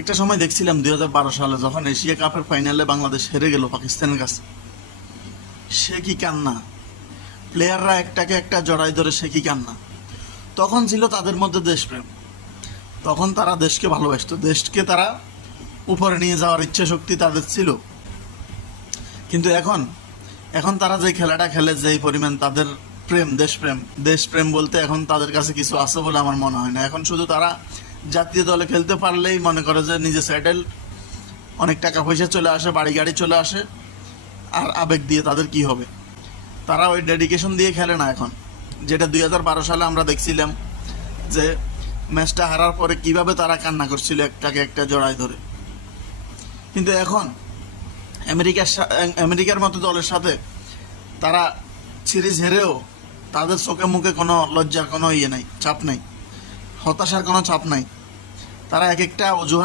একটা সময় দেখছিলাম 2012 সালে যখন এশিয়া কাপের ফাইনালে বাংলাদেশ হেরে গেল পাকিস্তানের কাছে, সে কি কান্না! প্লেয়াররা একটাকে একটা জড়াই ধরে সে কি কান্না! তখন ছিল তাদের মধ্যে দেশপ্রেম, তখন তারা দেশকে ভালোবাসতো, দেশকে তারা উপরে নিয়ে যাওয়ার ইচ্ছা শক্তি তাদের ছিল। কিন্তু এখন এখন তারা যে খেলাটা খেলে, যেই পরিমাণ তাদের প্রেম, দেশপ্রেম, দেশপ্রেম বলতে এখন তাদের কাছে কিছু আছে বলে আমার মনে হয় না। এখন শুধু তারা জাতীয় দলে খেলতে পারলেই মনে করে যে নিজে সেটেল, অনেক টাকা পয়সা চলে আসে, বাড়ি গাড়ি চলে আসে, আর আবেগ দিয়ে তাদের কি হবে। তারা ওই ডেডিকেশন দিয়ে খেলে না এখন, যেটা 2012 সালে আমরা দেখছিলাম যে ম্যাচটা হারার পরে কিভাবে তারা কান্না করছিল একটাকে একটা জড়ায় ধরে। কিন্তু এখন আমেরিকার মতো দলের সাথে তারা সিরিজ হেরেও তাদের চোখে মুখে কোনো লজ্জার কোনো ইয়ে নাই, চাপ নাই, হতাশার কোনো চাপ নাই। তারা এক একটা অজুহাত